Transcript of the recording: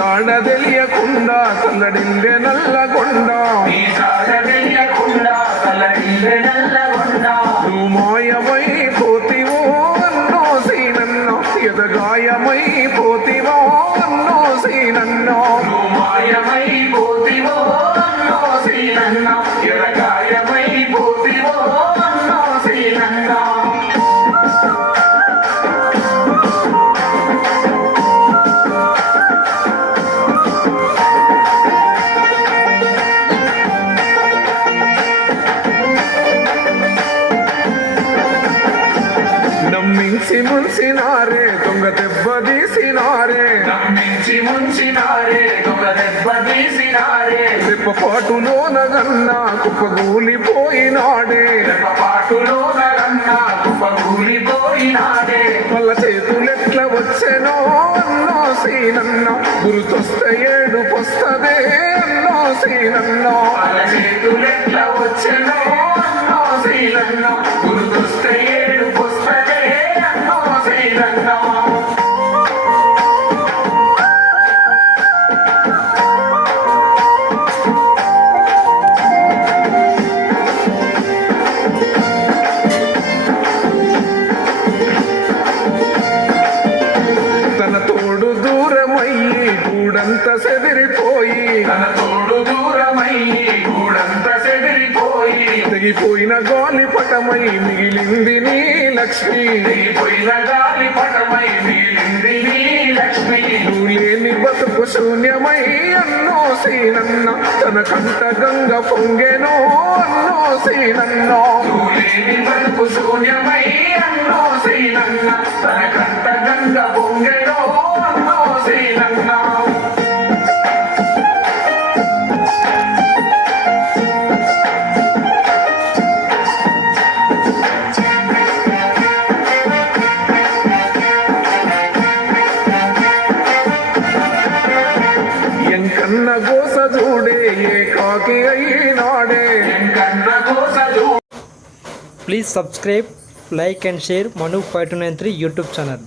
జాడ తెలియకుండా చల్లడిల్లే నల్లగొండ నువ్వు మాయమైపోతివో అన్నో సీనన్నో ఎదగాయమైపోతివో అన్నో సీనన్నో మాయమైపోతివో అన్నో సీనన్నో ఎదగాయమైపోతివో అన్నో సీనన్నో నమ్మించి ముంచినారే దొంగ దెబ్బదీసినారే రెప్పపాటులోన గన్నా కుప్పగూలిపోయినాడే వాళ్ళ చేతులెట్ల వచ్చెనో అన్నో సీనన్న గుర్తొస్తే ఏడుపొస్తదే అన్నో సీనన్న చేతులెట్ల వచ్చెనో అన్నో సీనన్న గుర్తొస్తే ఏడుపొస్తదే అన్నో సీనన్న గూడంత సెదిరిపోయి తెగిపోయిన గాలిపటమై మిగిలింది నీ లక్ష్మి నువ్వు లేని బతుకు శూన్యమై అన్నో సీనన్న తన కంట గంగ పొంగెనో అన్నో సీనన్న బతుకు శూన్యమై అన్నో సీనన్న తన కంట గంగ పొంగెనో అన్నో సీనన్న ఎంకన్న గోస చూడే ఏ కాకి అయినాడే Please subscribe, like and share Manu 5293 YouTube channel.